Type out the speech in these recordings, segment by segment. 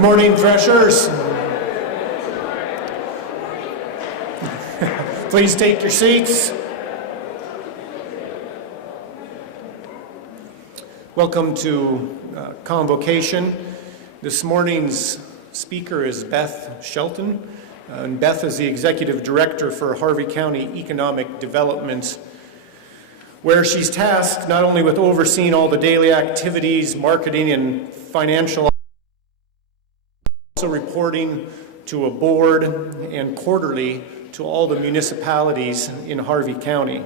Good morning, Threshers. Please take your seats. Welcome to Convocation. This morning's speaker is Beth Shelton. And Beth is the Executive Director for Harvey County Economic Development, where she's tasked not only with overseeing all the daily activities, marketing, and financial, also reporting to a board and quarterly to all the municipalities in Harvey County.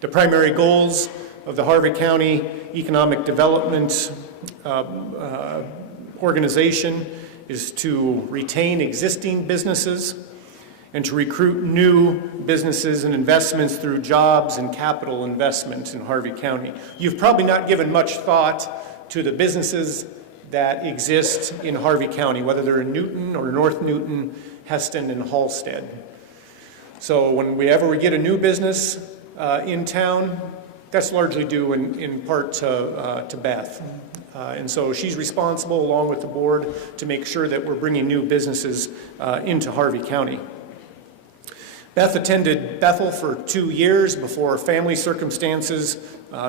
The primary goals of the Harvey County Economic Development organization is to retain existing businesses and to recruit new businesses and investments through jobs and capital investment in Harvey County. You've probably not given much thought to the businesses that exist in Harvey County, whether they're in Newton or North Newton, Heston, and Halstead. So whenever we get a new business in town, that's largely due in part to Beth. And so she's responsible, along with the board, to make sure that we're bringing new businesses into Harvey County. Beth attended Bethel for 2 years before family circumstances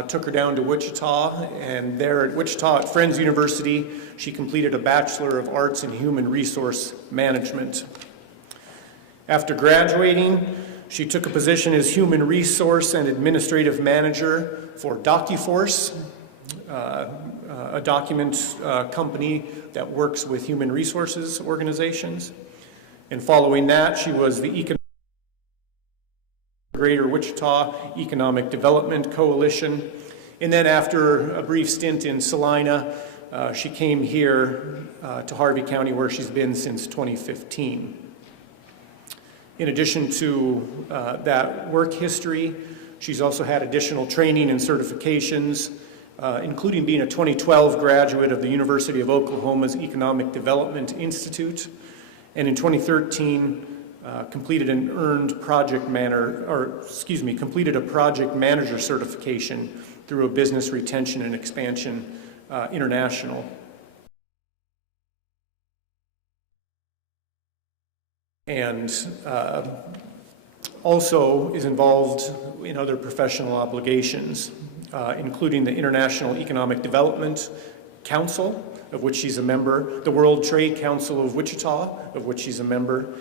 took her down to Wichita, and there at Wichita at Friends University, she completed a Bachelor of Arts in Human Resource Management. After graduating, she took a position as Human Resource and Administrative Manager for DocuForce, a document company that works with human resources organizations. And following that, she was the Greater Wichita Economic Development Coalition. And then after a brief stint in Salina, she came here to Harvey County, where she's been since 2015. In addition to that work history, she's also had additional training and certifications, including being a 2012 graduate of the University of Oklahoma's Economic Development Institute, and in 2013 completed a project manager certification through a Business Retention and Expansion International. And also is involved in other professional obligations, including the International Economic Development Council, of which she's a member, the World Trade Council of Wichita, of which she's a member,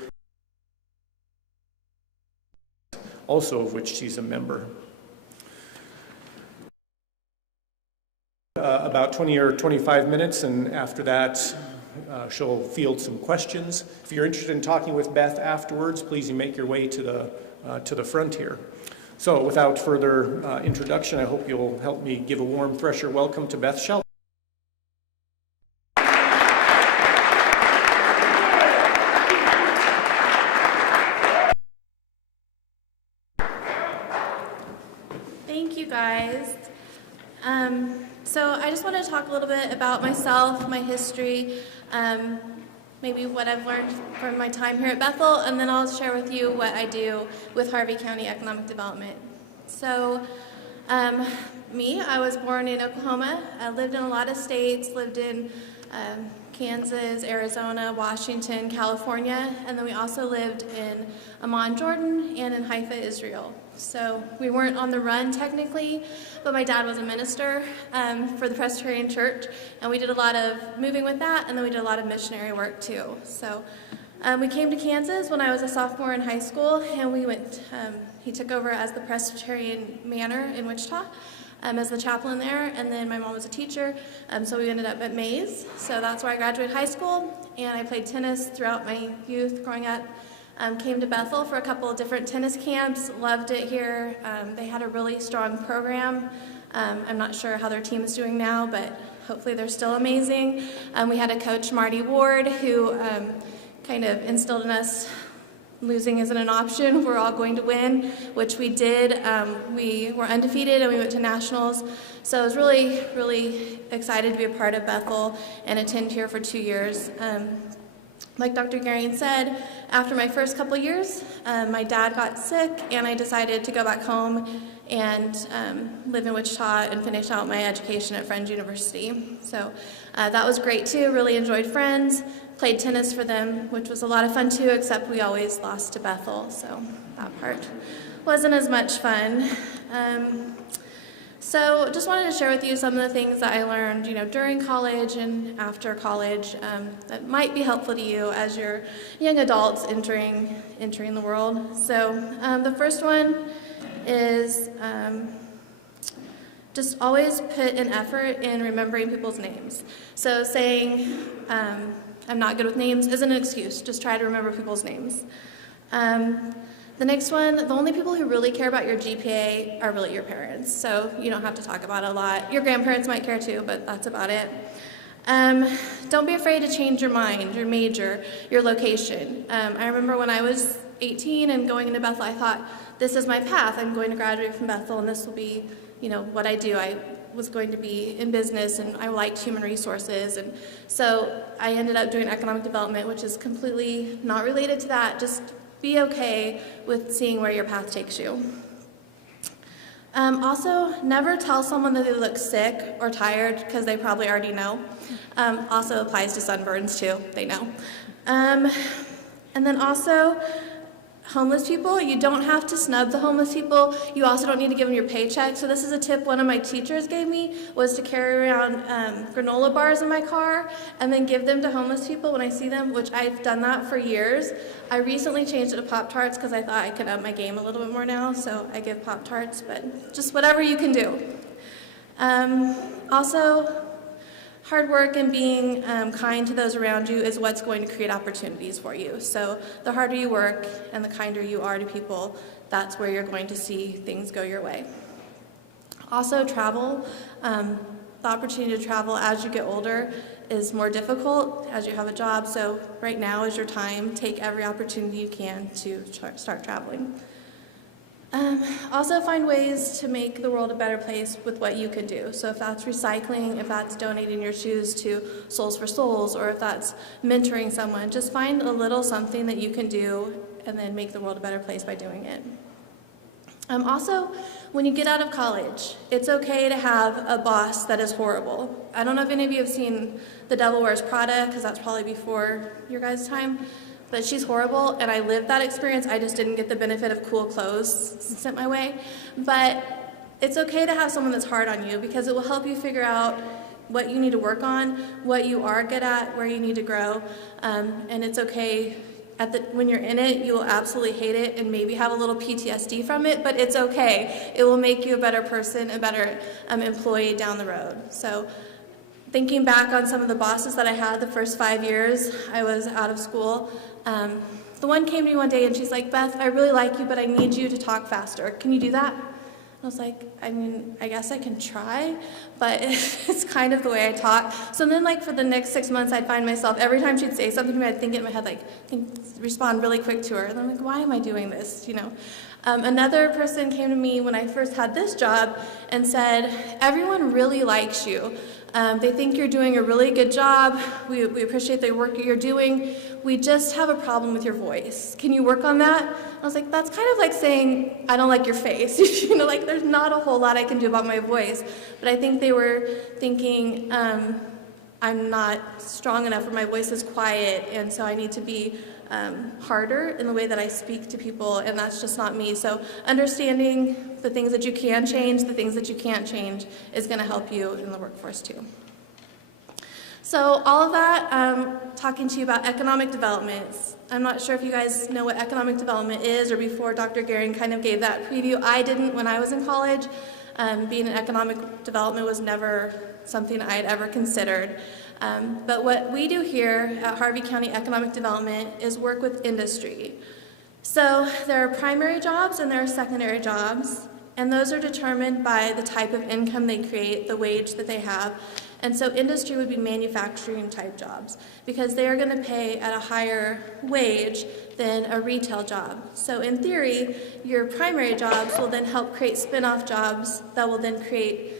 also of which she's a member. About 20 or 25 minutes, and after that, she'll field some questions. If you're interested in talking with Beth afterwards, please make your way to the front here. So without further introduction, I hope you'll help me give a warm Thresher welcome to Beth Shelton. Thank you, guys. So I just want to talk a little bit about myself, my history, maybe what I've learned from my time here at Bethel, and then I'll share with you what I do with Harvey County Economic Development. So I was born in Oklahoma. I lived in a lot of states, lived in Kansas, Arizona, Washington, California, and then we also lived in Amman, Jordan, and in Haifa, Israel. So we weren't on the run technically, but my dad was a minister for the Presbyterian Church, and we did a lot of moving with that, and then we did a lot of missionary work too. So we came to Kansas when I was a sophomore in high school, and we went, he took over as the Presbyterian Manor in Wichita as the chaplain there, and then my mom was a teacher, so we ended up at Mays. So that's where I graduated high school, and I played tennis throughout my youth growing up. Came to Bethel for a couple of different tennis camps, loved it here. They had a really strong program. I'm not sure how their team is doing now, but hopefully they're still amazing. We had a coach, Marty Ward, who kind of instilled in us losing isn't an option. We're all going to win, which we did. We were undefeated and we went to nationals. So I was really, really excited to be a part of Bethel and attend here for 2 years. Like Dr. Garian said, after my first couple years, my dad got sick and I decided to go back home and live in Wichita and finish out my education at Friends University. So that was great too, really enjoyed Friends. played tennis for them, which was a lot of fun too, except we always lost to Bethel, so that part wasn't as much fun. So just wanted to share with you some of the things that I learned, during college and after college that might be helpful to you as you're young adults entering the world. So the first one is just always put an effort in remembering people's names. So saying I'm not good with names isn't an excuse. Just try to remember people's names. The next one, the only people who really care about your GPA are really your parents. So you don't have to talk about it a lot. Your grandparents might care too, but that's about it. Don't be afraid to change your mind, your major, your location. I remember when I was 18 and going into Bethel, I thought, this is my path. I'm going to graduate from Bethel, and this will be, what I do. I was going to be in business, and I liked human resources, and so I ended up doing economic development, which is completely not related to that. Just be okay with seeing where your path takes you. Also, never tell someone that they look sick or tired, because they probably already know. Also applies to sunburns too, they know. And then also, homeless people, you don't have to snub the homeless people. You also don't need to give them your paycheck. So this is a tip one of my teachers gave me, was to carry around granola bars in my car and then give them to homeless people when I see them, which I've done that for years. I recently changed it to Pop-Tarts because I thought I could up my game a little bit more now, so I give Pop-Tarts, but just whatever you can do. Also, hard work and being kind to those around you is what's going to create opportunities for you. So the harder you work and the kinder you are to people, that's where you're going to see things go your way. Also, travel. The opportunity to travel as you get older is more difficult as you have a job. So right now is your time. Take every opportunity you can to start traveling. Also find ways to make the world a better place with what you can do. So if that's recycling, if that's donating your shoes to Souls for Souls, or if that's mentoring someone, just find a little something that you can do and then make the world a better place by doing it. Also, when you get out of college, it's okay to have a boss that is horrible. I don't know if any of you have seen The Devil Wears Prada, because that's probably before your guys' time. But she's horrible, and I lived that experience. I just didn't get the benefit of cool clothes sent my way. But it's okay to have someone that's hard on you, because it will help you figure out what you need to work on, what you are good at, where you need to grow. And it's okay, when you're in it, you will absolutely hate it and maybe have a little PTSD from it, but it's okay. It will make you a better person, a better employee down the road. So thinking back on some of the bosses that I had the first 5 years I was out of school, the one came to me one day and she's like, Beth, I really like you, but I need you to talk faster. Can you do that? I was like, I guess I can try, but it's kind of the way I talk. So then, for the next 6 months, I'd find myself, every time she'd say something to me, I'd think it in my head, respond really quick to her. And I'm like, why am I doing this, Another person came to me when I first had this job and said, everyone really likes you. They think you're doing a really good job. We appreciate the work you're doing. We just have a problem with your voice. Can you work on that? I was like, that's kind of like saying, I don't like your face. There's not a whole lot I can do about my voice. But I think they were thinking, I'm not strong enough, or my voice is quiet, and so I need to be harder in the way that I speak to people, and that's just not me. So understanding the things that you can change, the things that you can't change, is going to help you in the workforce too. So all of that, talking to you about economic development. I'm not sure if you guys know what economic development is, or before Dr. Guerin kind of gave that preview. I didn't when I was in college. Being in economic development was never something I had ever considered. But what we do here at Harvey County Economic Development is work with industry. So there are primary jobs and there are secondary jobs, and those are determined by the type of income they create, the wage that they have. And so industry would be manufacturing type jobs, because they are going to pay at a higher wage than a retail job. So in theory, your primary jobs will then help create spin-off jobs that will then create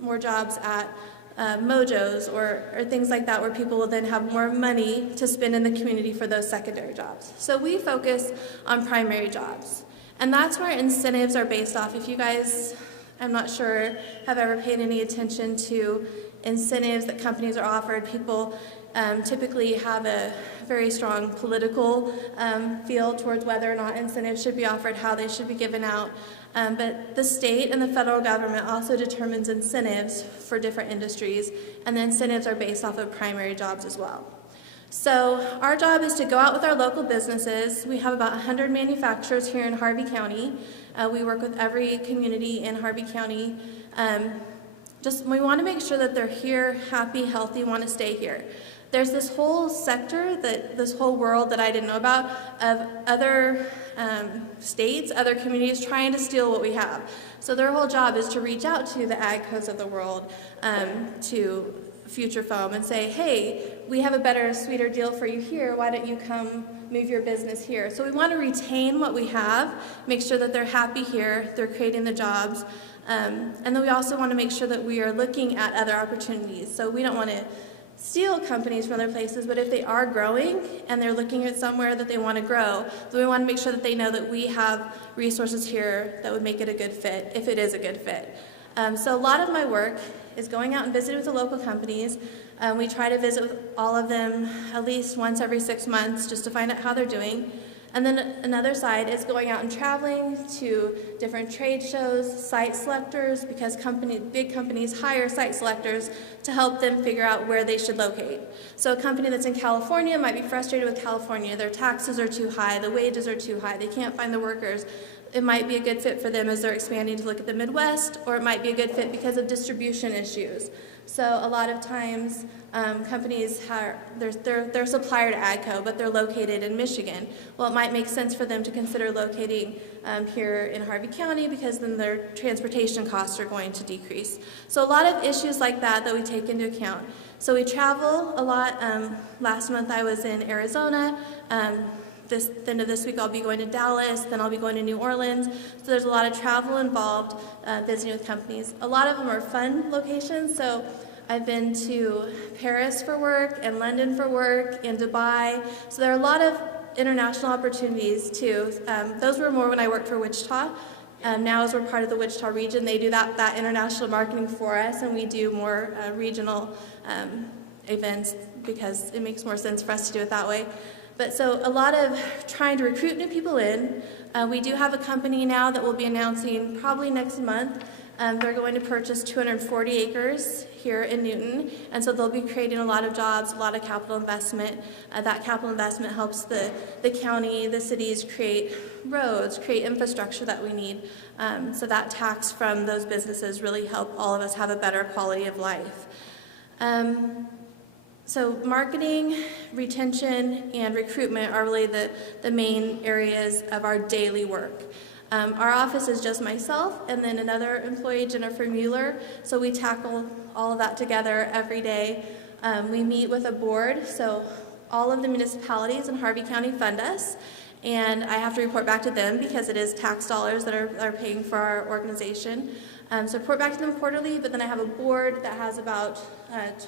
more jobs at Mojo's or things like that, where people will then have more money to spend in the community for those secondary jobs. So we focus on primary jobs, and that's where incentives are based off. If you guys, I'm not sure, have ever paid any attention to incentives that companies are offered, people typically have a very strong political feel towards whether or not incentives should be offered, how they should be given out. But the state and the federal government also determines incentives for different industries, and the incentives are based off of primary jobs as well. So our job is to go out with our local businesses. We have about 100 manufacturers here in Harvey County. We work with every community in Harvey County. We want to make sure that they're here, happy, healthy, want to stay here. There's this whole sector, this whole world that I didn't know about, of other states, other communities trying to steal what we have. So their whole job is to reach out to the AGCOs of the world, to Future Foam, and say, hey, we have a better, sweeter deal for you here. Why don't you come move your business here? So we want to retain what we have, make sure that they're happy here, they're creating the jobs, and then we also want to make sure that we are looking at other opportunities. So we don't want to steal companies from other places, but if they are growing and they're looking at somewhere that they want to grow, then we want to make sure that they know that we have resources here that would make it a good fit, if it is a good fit. So a lot of my work is going out and visiting with the local companies. We try to visit with all of them at least once every 6 months just to find out how they're doing. And then another side is going out and traveling to different trade shows, site selectors, because big companies hire site selectors to help them figure out where they should locate. So a company that's in California might be frustrated with California. Their taxes are too high, the wages are too high, they can't find the workers. It might be a good fit for them as they're expanding to look at the Midwest, or it might be a good fit because of distribution issues. So a lot of times companies they're supplier to AGCO, but they're located in Michigan. Well, it might make sense for them to consider locating here in Harvey County, because then their transportation costs are going to decrease. So a lot of issues like that we take into account. So we travel a lot. Last month I was in Arizona. The end of this week I'll be going to Dallas, then I'll be going to New Orleans. So there's a lot of travel involved, visiting with companies. A lot of them are fun locations. So I've been to Paris for work, and London for work, and Dubai. So there are a lot of international opportunities too. Those were more when I worked for Wichita. Now as we're part of the Wichita region, they do that international marketing for us, and we do more regional events because it makes more sense for us to do it that way. But so a lot of trying to recruit new people in. We do have a company now that we'll be announcing probably next month. They're going to purchase 240 acres here in Newton, and so they'll be creating a lot of jobs, a lot of capital investment. That capital investment helps the county, the cities create roads, create infrastructure that we need. So that tax from those businesses really help all of us have a better quality of life. So marketing, retention, and recruitment are really the main areas of our daily work. Our office is just myself and then another employee, Jennifer Mueller, so we tackle all of that together every day. We meet with a board, so all of the municipalities in Harvey County fund us, and I have to report back to them because it is tax dollars that are paying for our organization. So report back to them quarterly, but then I have a board that has about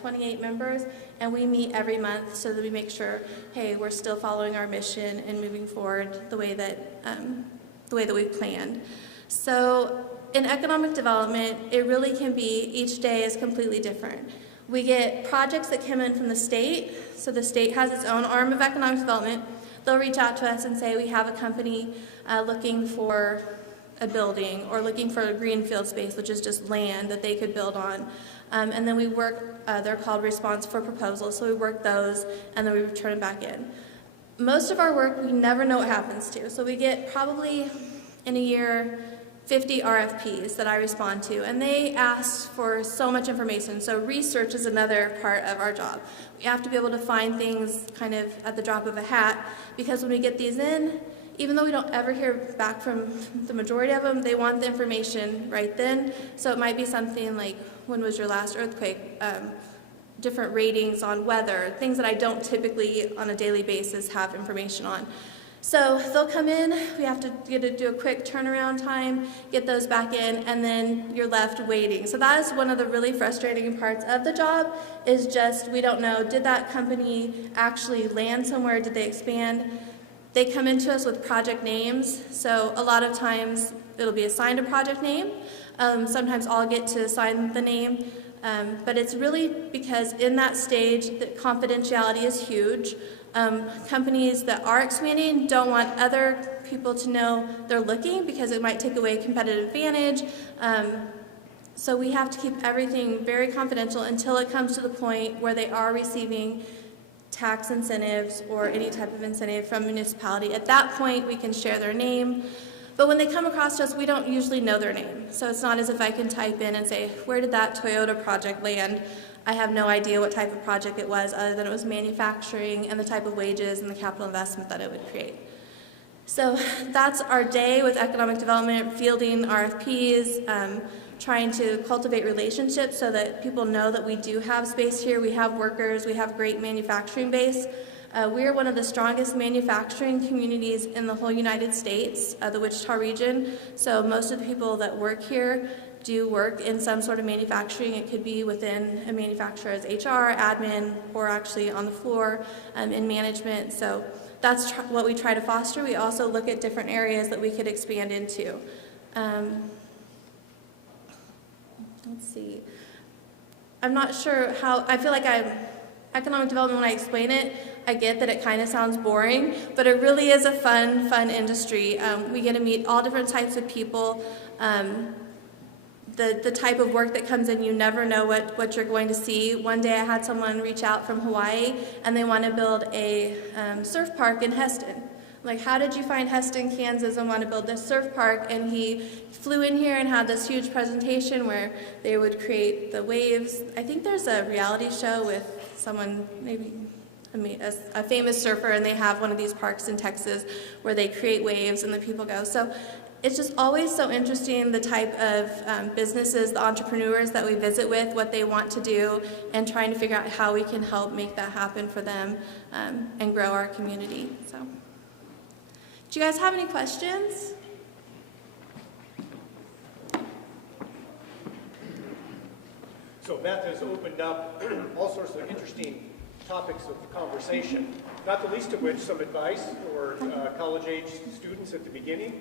28 members, and we meet every month so that we make sure, hey, we're still following our mission and moving forward the way that we planned. So in economic development, it really can be, each day is completely different. We get projects that come in from the state, so the state has its own arm of economic development. They'll reach out to us and say, we have a company looking for a building or looking for a greenfield space, which is just land that they could build on. And then we work, they're called response for proposals, so we work those and then we return them back in. Most of our work we never know what happens to, so we get probably in a year 50 RFPs that I respond to, and they ask for so much information. So research is another part of our job. We have to be able to find things kind of at the drop of a hat, because when we get these in, even though we don't ever hear back from the majority of them, they want the information right then. So it might be something like, when was your last earthquake? Different ratings on weather, things that I don't typically on a daily basis have information on. So they'll come in, we have to do a quick turnaround time, get those back in, and then you're left waiting. So that is one of the really frustrating parts of the job, is just we don't know, did that company actually land somewhere, did they expand? They come into us with project names, so a lot of times it'll be assigned a project name. Sometimes I'll get to assign the name. But it's really because in that stage, the confidentiality is huge. Companies that are expanding don't want other people to know they're looking because it might take away competitive advantage. So we have to keep everything very confidential until it comes to the point where they are receiving tax incentives or any type of incentive from municipality. At that point, we can share their name. But when they come across to us, we don't usually know their name. So it's not as if I can type in and say, where did that Toyota project land? I have no idea what type of project it was other than it was manufacturing and the type of wages and the capital investment that it would create. So that's our day with economic development, fielding RFPs, trying to cultivate relationships so that people know that we do have space here. We have workers, we have great manufacturing base. We are one of the strongest manufacturing communities in the whole United States, the Wichita region. So most of the people that work here do work in some sort of manufacturing. It could be within a manufacturer as HR, admin, or actually on the floor in management. So that's what we try to foster. We also look at different areas that we could expand into. Let's see. I'm not sure how, I feel like economic development, when I explain it, I get that it kind of sounds boring, but it really is a fun industry. We get to meet all different types of people. The type of work that comes in, you never know what you're going to see. One day I had someone reach out from Hawaii, and they want to build a surf park in Heston. Like, how did you find Heston, Kansas, and want to build this surf park? And he flew in here and had this huge presentation where they would create the waves. I think there's a reality show with someone, maybe a famous surfer, and they have one of these parks in Texas where they create waves and the people go. So it's just always so interesting, the type of businesses, the entrepreneurs that we visit with, what they want to do, and trying to figure out how we can help make that happen for them and grow our community. So, do you guys have any questions? So Beth has opened up all sorts of interesting topics of conversation, not the least of which some advice for college-age students at the beginning.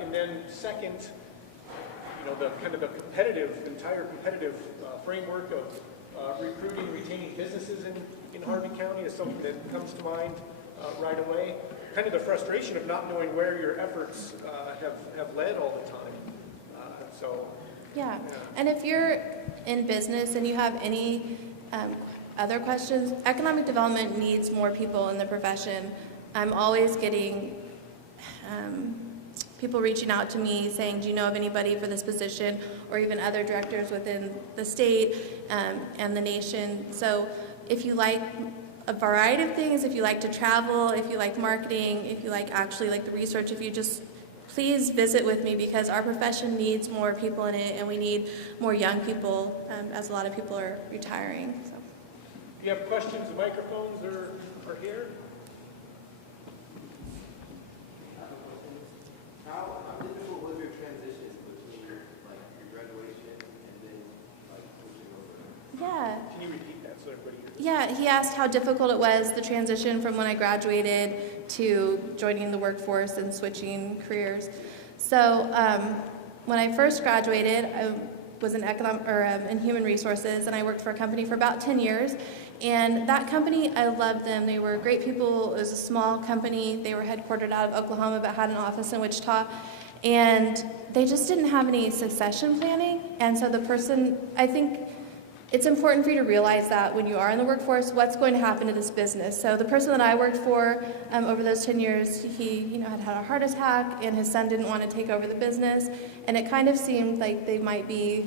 And then second, the kind of the entire competitive framework of recruiting, retaining businesses in Harvey County is something that comes to mind right away. Kind of the frustration of not knowing where your efforts have led all the time. Yeah, and if you're in business and you have any other questions, economic development needs more people in the profession. I'm always getting people reaching out to me saying, do you know of anybody for this position, or even other directors within the state and the nation. So if you like a variety of things, if you like to travel, if you like marketing, if you like the research, if you just please visit with me, because our profession needs more people in it, and we need more young people as a lot of people are retiring. So. If you have questions, the microphones are here. How difficult was your transition between your graduation and then switching over? Yeah. Can you repeat that so everybody hears? Yeah, he asked how difficult it was, the transition from when I graduated to joining the workforce and switching careers. So when I first graduated, I was in in human resources, and I worked for a company for about 10 years. And that company, I loved them. They were great people. It was a small company. They were headquartered out of Oklahoma, but had an office in Wichita. And they just didn't have any succession planning. And so I think it's important for you to realize that when you are in the workforce, what's going to happen to this business. So the person that I worked for over those 10 years, he had a heart attack, and his son didn't want to take over the business. And it kind of seemed like they might be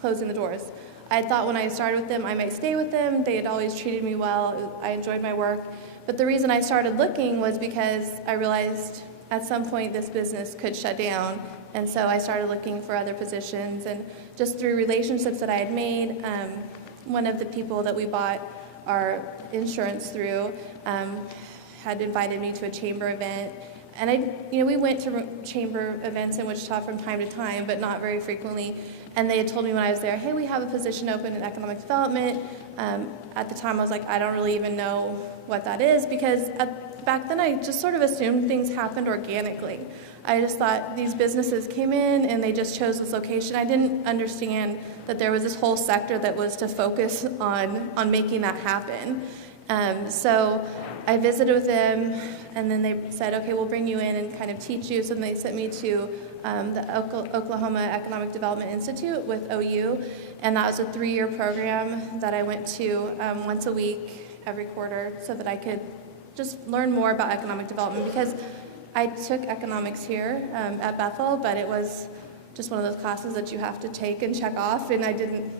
closing the doors. I thought when I started with them, I might stay with them. They had always treated me well. I enjoyed my work. But the reason I started looking was because I realized at some point this business could shut down. And so I started looking for other positions. And just through relationships that I had made, one of the people that we bought our insurance through had invited me to a chamber event. And we went to chamber events in Wichita from time to time, but not very frequently. And they had told me when I was there, hey, we have a position open in economic development. At the time, I was like, I don't really even know what that is, because back then I just sort of assumed things happened organically. I just thought these businesses came in and they just chose this location. I didn't understand that there was this whole sector that was to focus on making that happen. So I visited with them, and then they said, okay, we'll bring you in and kind of teach you. So then they sent me to the Oklahoma Economic Development Institute with OU, and that was a 3-year program that I went to once a week, every quarter, so that I could just learn more about economic development, because I took economics here at Bethel, but it was just one of those classes that you have to take and check off, and I didn't,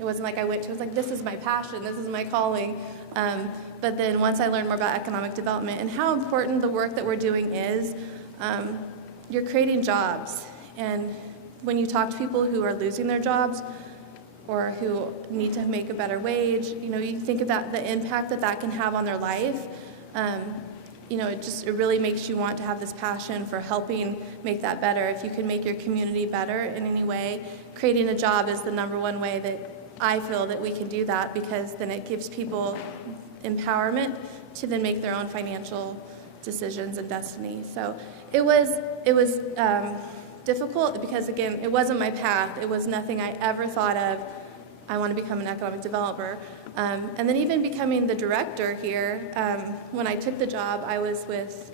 it wasn't like I went to, it was like, this is my passion, this is my calling. But then once I learned more about economic development and how important the work that we're doing is, you're creating jobs. And when you talk to people who are losing their jobs or who need to make a better wage, you think about the impact that can have on their life. It really makes you want to have this passion for helping make that better. If you can make your community better in any way, creating a job is the #1 way that I feel that we can do that, because then it gives people empowerment to then make their own financial decisions and destiny. So it was difficult, because again, it wasn't my path. It was nothing I ever thought of, I want to become an economic developer. And then even becoming the director here, when I took the job, I was with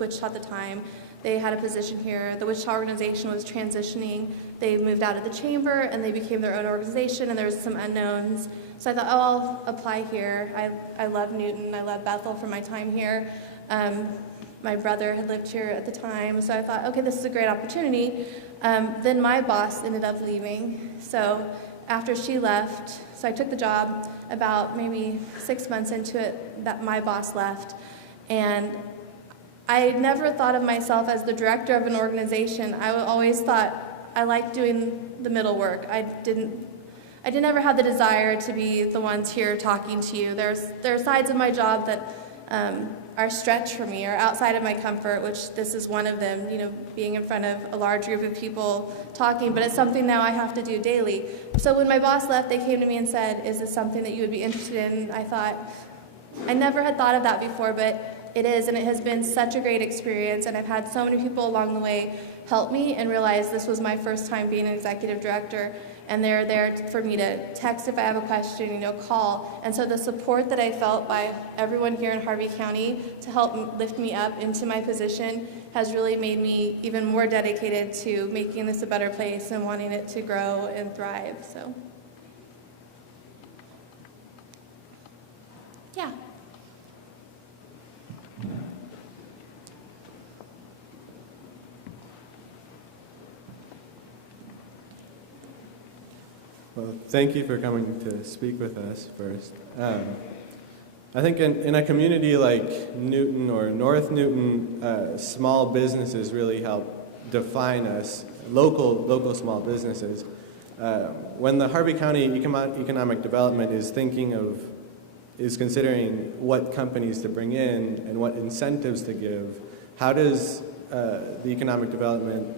Wichita at the time. They had a position here. The Wichita organization was transitioning. They moved out of the chamber and they became their own organization, and there was some unknowns. So I thought, I'll apply here. I love Newton. I love Bethel from my time here. My brother had lived here at the time, so I thought, okay, this is a great opportunity. Then my boss ended up leaving. So after she left, so I took the job. About maybe 6 months into it, that my boss left. And I never thought of myself as the director of an organization. I always thought I liked doing the middle work. I didn't ever have the desire to be the ones here talking to you. There are sides of my job that are stretch for me, or outside of my comfort, which this is one of them, being in front of a large group of people talking, but it's something now I have to do daily. So when my boss left, they came to me and said, is this something that you would be interested in? I thought, I never had thought of that before, but it is, and it has been such a great experience, and I've had so many people along the way help me and realize this was my first time being an executive director, and they're there for me to text if I have a question, call. And so the support that I felt by everyone here in Harvey County to help lift me up into my position has really made me even more dedicated to making this a better place and wanting it to grow and thrive. So, yeah. Well, thank you for coming to speak with us first. I think in a community like Newton or North Newton, small businesses really help define us, local small businesses. When the Harvey County Economic Development is considering what companies to bring in and what incentives to give, how does the Economic Development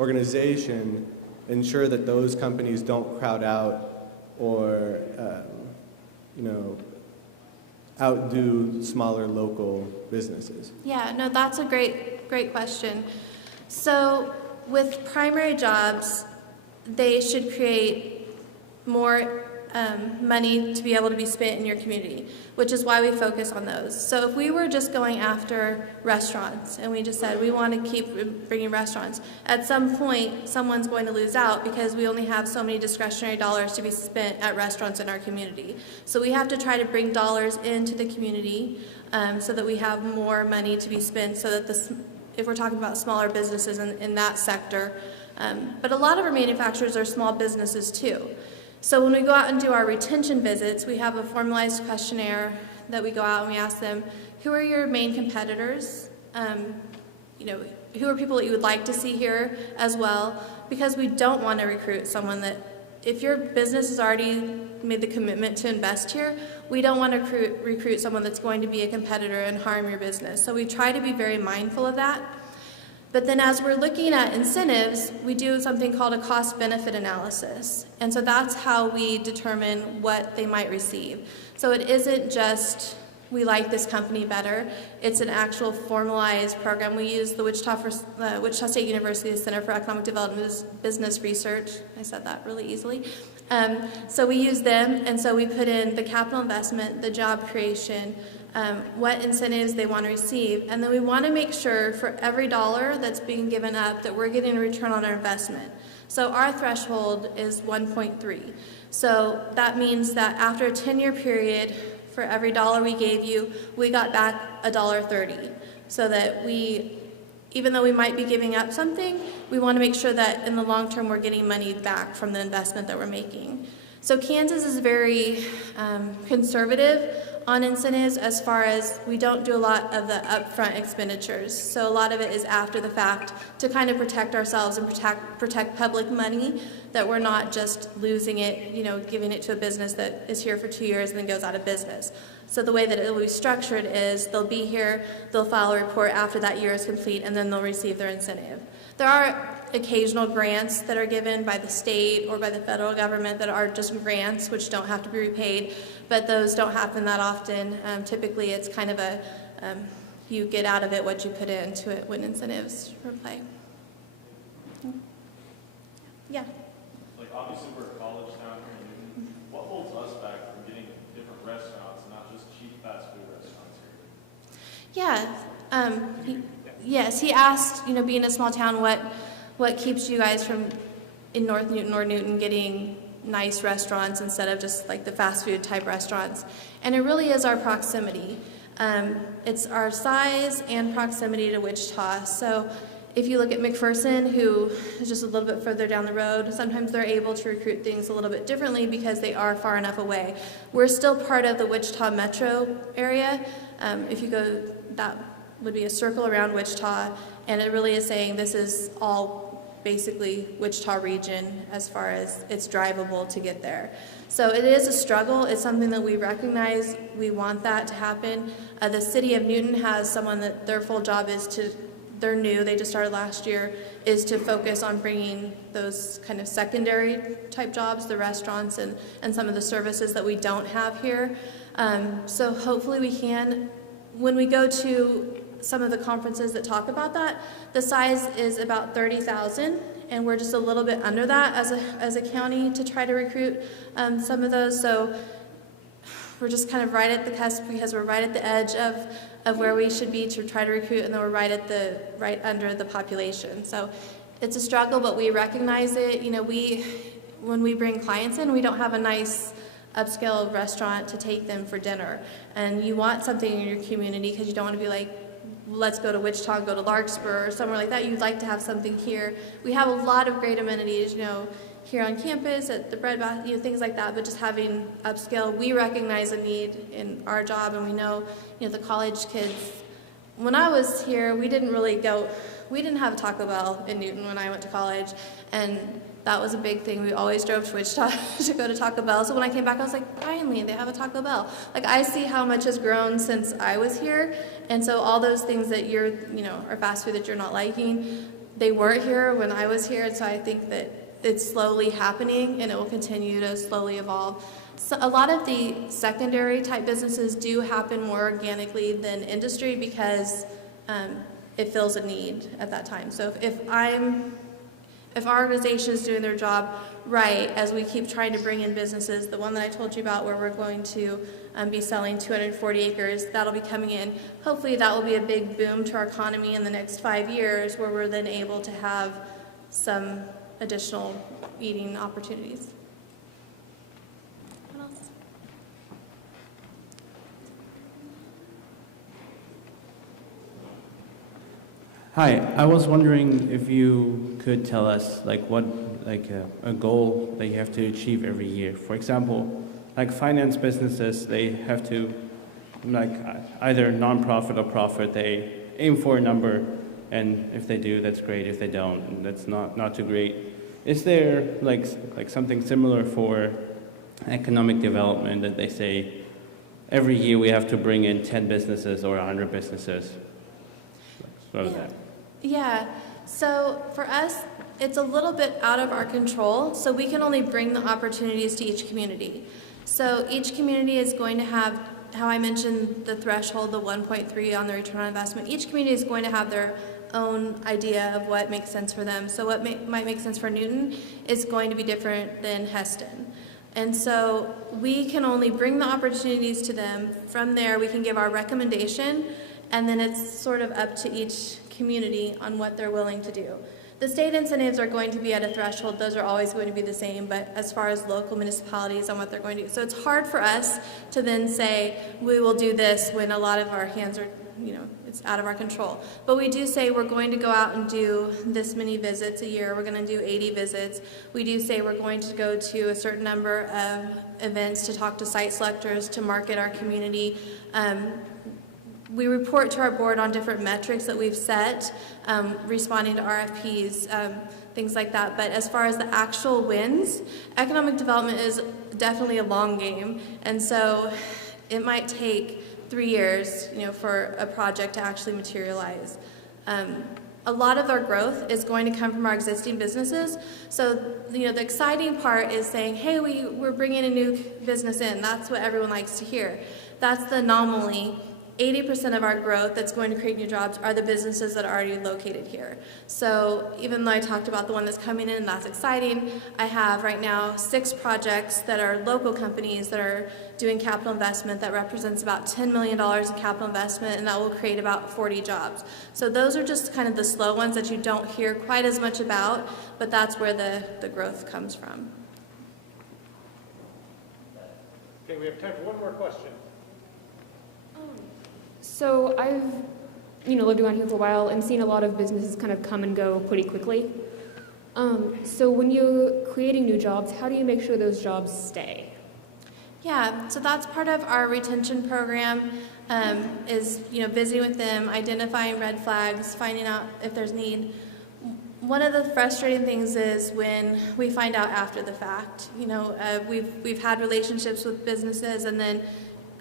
organization ensure that those companies don't crowd out or, outdo smaller local businesses? Yeah, no, that's a great question. So with primary jobs, they should create more money to be able to be spent in your community, which is why we focus on those. So if we were just going after restaurants and we just said we want to keep bringing restaurants, at some point someone's going to lose out because we only have so many discretionary dollars to be spent at restaurants in our community. So we have to try to bring dollars into the community so that we have more money to be spent, so that if we're talking about smaller businesses in that sector, but a lot of our manufacturers are small businesses too. So when we go out and do our retention visits, we have a formalized questionnaire that we go out and we ask them, who are your main competitors? Who are people that you would like to see here as well? Because we don't want to recruit someone that, if your business has already made the commitment to invest here, we don't want to recruit someone that's going to be a competitor and harm your business. So we try to be very mindful of that. But then as we're looking at incentives, we do something called a cost-benefit analysis. And so that's how we determine what they might receive. So it isn't just, we like this company better. It's an actual formalized program. We use the Wichita State University Center for Economic Development Business Research. I said that really easily. So we use them, and so we put in the capital investment, the job creation, what incentives they want to receive, and then we want to make sure for every dollar that's being given up that we're getting a return on our investment. So our threshold is 1.3. So that means that after a 10-year period, for every dollar we gave you, we got back $1.30. So that even though we might be giving up something, we want to make sure that in the long term we're getting money back from the investment that we're making. So Kansas is very conservative on incentives as far as we don't do a lot of the upfront expenditures. So a lot of it is after the fact to kind of protect ourselves and protect public money, that we're not just losing it, giving it to a business that is here for 2 years and then goes out of business. So the way that it will be structured is they'll be here, they'll file a report after that year is complete, and then they'll receive their incentive. There are occasional grants that are given by the state or by the federal government that are just grants, which don't have to be repaid, but those don't happen that often. Typically, it's kind of you get out of it what you put into it when incentives repay. Yeah. Like, obviously, we're a college town here in Newton. What holds us back from getting different restaurants, not just cheap fast food restaurants here? Yeah. He asked, being a small town, what keeps you guys from, in North Newton or Newton, getting nice restaurants instead of just like the fast food type restaurants? And it really is our proximity. It's our size and proximity to Wichita. So if you look at McPherson, who is just a little bit further down the road, sometimes they're able to recruit things a little bit differently because they are far enough away. We're still part of the Wichita metro area. If you go, that would be a circle around Wichita, and it really is saying this is all basically Wichita region as far as it's drivable to get there. So it is a struggle. It's something that we recognize. We want that to happen. The city of Newton has someone that their full job is to, they're new, they just started last year, is to focus on bringing those kind of secondary type jobs, the restaurants and some of the services that we don't have here. So hopefully we can. When we go to some of the conferences that talk about that, the size is about 30,000, and we're just a little bit under that as a county to try to recruit some of those. So we're just kind of right at the cusp because we're right at the edge of where we should be to try to recruit, and then we're right under the population. So it's a struggle, but we recognize it. When we bring clients in, we don't have a nice upscale restaurant to take them for dinner, and you want something in your community because you don't want to be like, let's go to Wichita, go to Larkspur or somewhere like that. You'd like to have something here. We have a lot of great amenities, here on campus at the bread bath, things like that, but just having upscale, we recognize a need in our job, and we know, the college kids. When I was here, we didn't have a Taco Bell in Newton when I went to college, and that was a big thing. We always drove to Wichita to go to Taco Bell. So when I came back, I was like, finally, they have a Taco Bell. Like, I see how much has grown since I was here. And so all those things that are fast food that you're not liking, they weren't here when I was here. And so I think that it's slowly happening, and it will continue to slowly evolve. So a lot of the secondary type businesses do happen more organically than industry because it fills a need at that time. So if our organization is doing their job right, as we keep trying to bring in businesses, the one that I told you about where we're going to be selling 240 acres, that'll be coming in. Hopefully that will be a big boom to our economy in the next 5 years, where we're then able to have some additional eating opportunities. What else? Hi, I was wondering if you could tell us what a goal that you have to achieve every year. For example, finance businesses, they have to either nonprofit or profit, they aim for a number, and if they do, that's great. If they don't, that's not too great. Is there something similar for economic development, that they say every year we have to bring in 10 businesses or 100 businesses? What is that? Yeah, so for us, it's a little bit out of our control, so we can only bring the opportunities to each community. So each community is going to have, how I mentioned the threshold, the 1.3 on the return on investment, each community is going to have their own idea of what makes sense for them. So what might make sense for Newton is going to be different than Heston. And so we can only bring the opportunities to them. From there, we can give our recommendation, and then it's sort of up to each community on what they're willing to do. The state incentives are going to be at a threshold. Those are always going to be the same, but as far as local municipalities on what they're going to do. So it's hard for us to then say, we will do this when a lot of our hands are, it's out of our control. But we do say we're going to go out and do this many visits a year. We're going to do 80 visits. We do say we're going to go to a certain number of events to talk to site selectors, to market our community. We report to our board on different metrics that we've set, responding to RFPs, things like that. But as far as the actual wins, economic development is definitely a long game. And so it might take 3 years, for a project to actually materialize. A lot of our growth is going to come from our existing businesses. So, the exciting part is saying, hey, we're bringing a new business in. That's what everyone likes to hear. That's the anomaly. 80% of our growth that's going to create new jobs are the businesses that are already located here. So even though I talked about the one that's coming in, and that's exciting, I have right now 6 projects that are local companies that are doing capital investment that represents about $10 million in capital investment, and that will create about 40 jobs. So those are just kind of the slow ones that you don't hear quite as much about, but that's where the growth comes from. Okay, we have time for one more question. So I've, lived around here for a while and seen a lot of businesses kind of come and go pretty quickly. So when you're creating new jobs, how do you make sure those jobs stay? Yeah, so that's part of our retention program, is, visiting with them, identifying red flags, finding out if there's need. One of the frustrating things is when we find out after the fact. We've had relationships with businesses, and then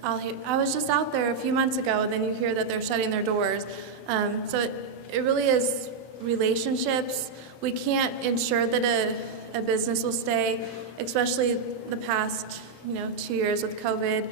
I was just out there a few months ago, and then you hear that they're shutting their doors. So it really is relationships. We can't ensure that a business will stay, especially the past 2 years with COVID.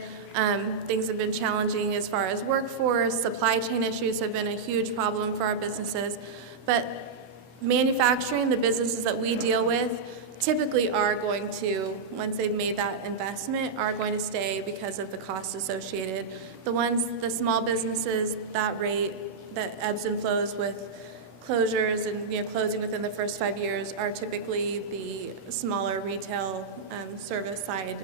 Things have been challenging as far as workforce. Supply chain issues have been a huge problem for our businesses. But manufacturing, the businesses that we deal with, typically are going to, once they've made that investment, are going to stay because of the costs associated. The small businesses, that rate that ebbs and flows with closures and closing within the first 5 years are typically the smaller retail service side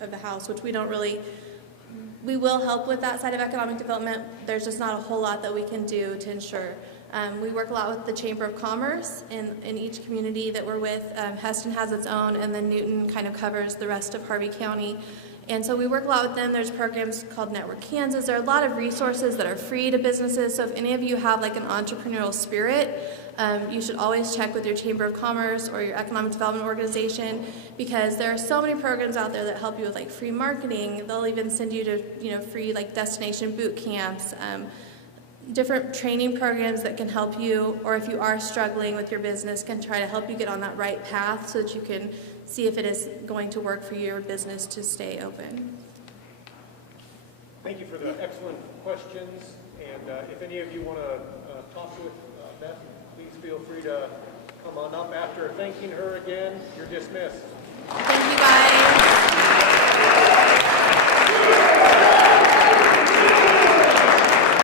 of the house, which we will help with that side of economic development. There's just not a whole lot that we can do to ensure. We work a lot with the Chamber of Commerce in each community that we're with. Heston has its own, and then Newton kind of covers the rest of Harvey County. And so we work a lot with them. There's programs called Network Kansas. There are a lot of resources that are free to businesses. So if any of you have like an entrepreneurial spirit, you should always check with your Chamber of Commerce or your economic development organization, because there are so many programs out there that help you with like free marketing. They'll even send you to free like destination boot camps, different training programs that can help you, or if you are struggling with your business, can try to help you get on that right path so that you can see if it is going to work for your business to stay open. Thank you for the excellent questions. And if any of you want to talk with Beth, please feel free to come on up after thanking her again. You're dismissed. Thank you, guys.